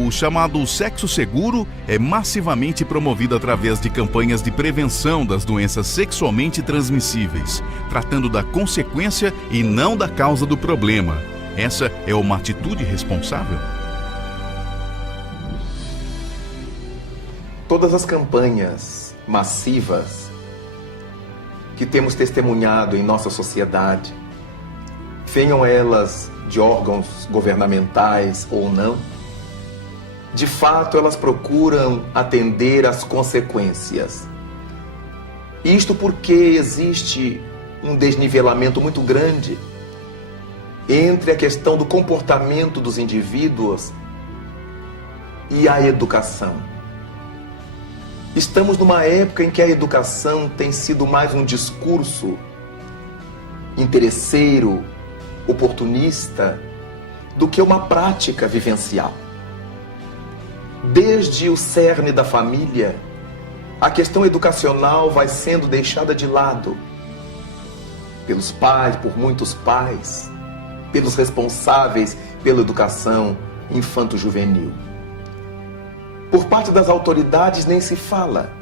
O chamado sexo seguro é massivamente promovido através de campanhas de prevenção das doenças sexualmente transmissíveis, tratando da consequência e não da causa do problema. Essa é uma atitude responsável? Todas as campanhas massivas que temos testemunhado em nossa sociedade, venham elas de órgãos governamentais ou não, de fato elas procuram atender às consequências. Isto porque existe um desnivelamento muito grande entre a questão do comportamento dos indivíduos e a educação. Estamos numa época em que a educação tem sido mais um discurso interesseiro, oportunista, do que uma prática vivencial. Desde o cerne da família, a questão educacional vai sendo deixada de lado pelos pais, por muitos pais, pelos responsáveis pela educação infanto-juvenil. Por parte das autoridades nem se fala.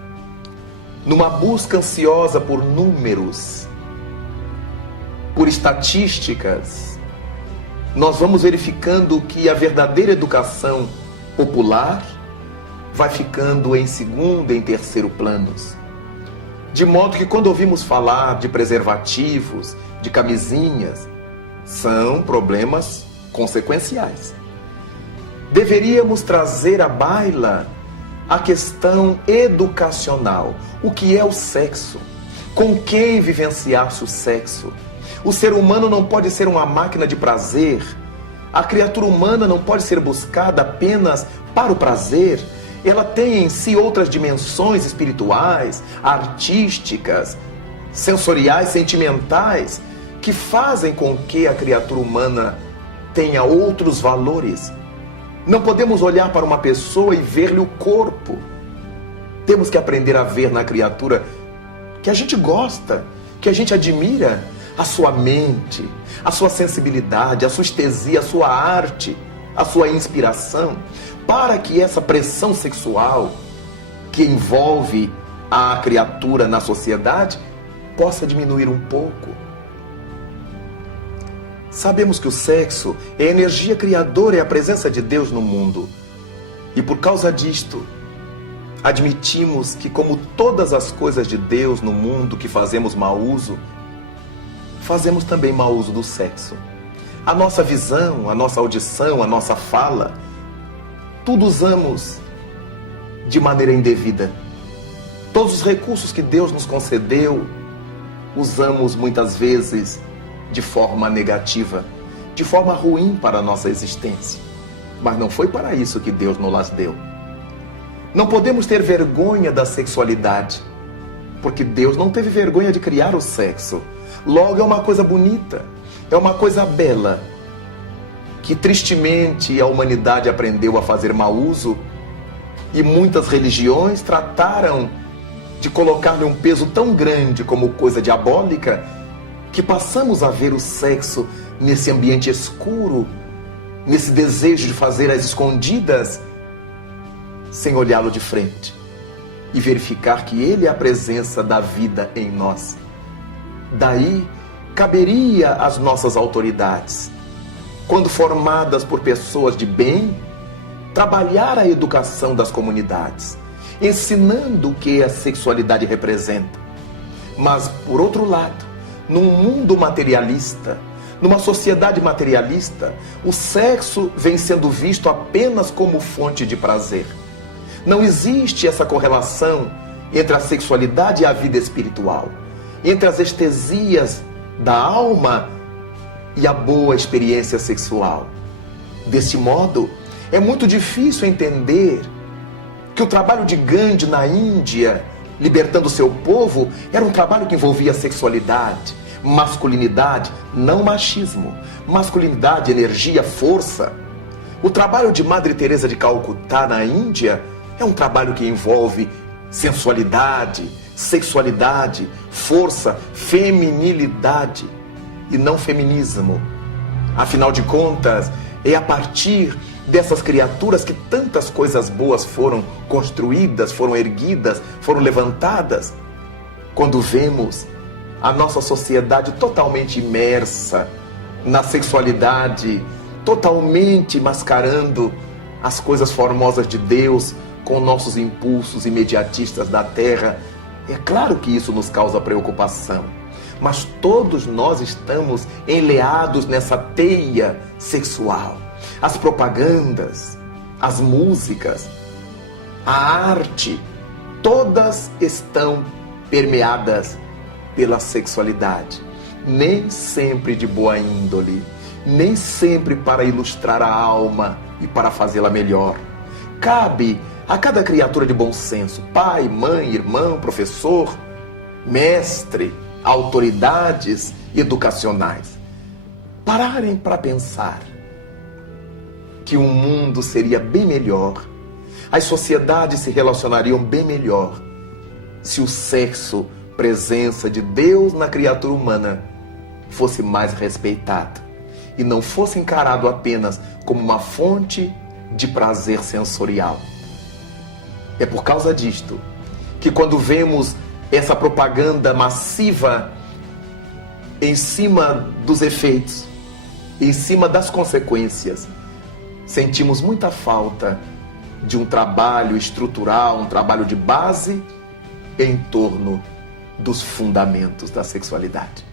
Numa busca ansiosa por números, por estatísticas, nós vamos verificando que a verdadeira educação popular vai ficando em segundo e em terceiro planos. De modo que quando ouvimos falar de preservativos, de camisinhas, são problemas consequenciais. Deveríamos trazer à baila a questão educacional. O que é o sexo? Com quem vivenciar-se o sexo? O ser humano não pode ser uma máquina de prazer. A criatura humana não pode ser buscada apenas para o prazer. Ela tem em si outras dimensões espirituais, artísticas, sensoriais, sentimentais, que fazem com que a criatura humana tenha outros valores. Não podemos olhar para uma pessoa e ver-lhe o corpo. Temos que aprender a ver na criatura que a gente gosta, que a gente admira, a sua mente, a sua sensibilidade, a sua estesia, a sua arte, a sua inspiração, para que essa pressão sexual que envolve a criatura na sociedade possa diminuir um pouco. Sabemos que o sexo é a energia criadora e a presença de Deus no mundo. E por causa disto, admitimos que, como todas as coisas de Deus no mundo que fazemos mau uso, fazemos também mau uso do sexo. A nossa visão, a nossa audição, a nossa fala, tudo usamos de maneira indevida. Todos os recursos que Deus nos concedeu, usamos muitas vezes de forma negativa, de forma ruim para a nossa existência. Mas não foi para isso que Deus nos las deu. Não podemos ter vergonha da sexualidade, porque Deus não teve vergonha de criar o sexo. Logo, é uma coisa bonita, é uma coisa bela, que tristemente a humanidade aprendeu a fazer mau uso, e muitas religiões trataram de colocar-lhe um peso tão grande como coisa diabólica, que passamos a ver o sexo nesse ambiente escuro, nesse desejo de fazer às escondidas, sem olhá-lo de frente e verificar que ele é a presença da vida em nós. Daí, caberia às nossas autoridades, quando formadas por pessoas de bem, trabalhar a educação das comunidades, ensinando o que a sexualidade representa. Mas, por outro lado, num mundo materialista, numa sociedade materialista, o sexo vem sendo visto apenas como fonte de prazer. Não existe essa correlação entre a sexualidade e a vida espiritual, entre as estesias da alma e a boa experiência sexual. Desse modo, é muito difícil entender que o trabalho de Gandhi na Índia, libertando seu povo, era um trabalho que envolvia sexualidade, masculinidade, não machismo, masculinidade, energia, força. O trabalho de Madre Teresa de Calcutá na Índia é um trabalho que envolve sensualidade, sexualidade, força, feminilidade e não feminismo. Afinal de contas, É a partir dessas criaturas que tantas coisas boas foram construídas, foram erguidas, foram levantadas. Quando vemos a nossa sociedade totalmente imersa na sexualidade, totalmente mascarando as coisas formosas de Deus com nossos impulsos imediatistas da terra, é claro que isso nos causa preocupação. Mas todos nós estamos enleados nessa teia sexual. As propagandas, as músicas, a arte, todas estão permeadas pela sexualidade. Nem sempre de boa índole, nem sempre para ilustrar a alma e para fazê-la melhor. Cabe a cada criatura de bom senso, pai, mãe, irmão, professor, mestre, autoridades educacionais, pararem para pensar que o mundo seria bem melhor, as sociedades se relacionariam bem melhor se o sexo, presença de Deus na criatura humana, fosse mais respeitado e não fosse encarado apenas como uma fonte de prazer sensorial. É por causa disto que quando vemos essa propaganda massiva em cima dos efeitos, em cima das consequências, sentimos muita falta de um trabalho estrutural, um trabalho de base em torno dos fundamentos da sexualidade.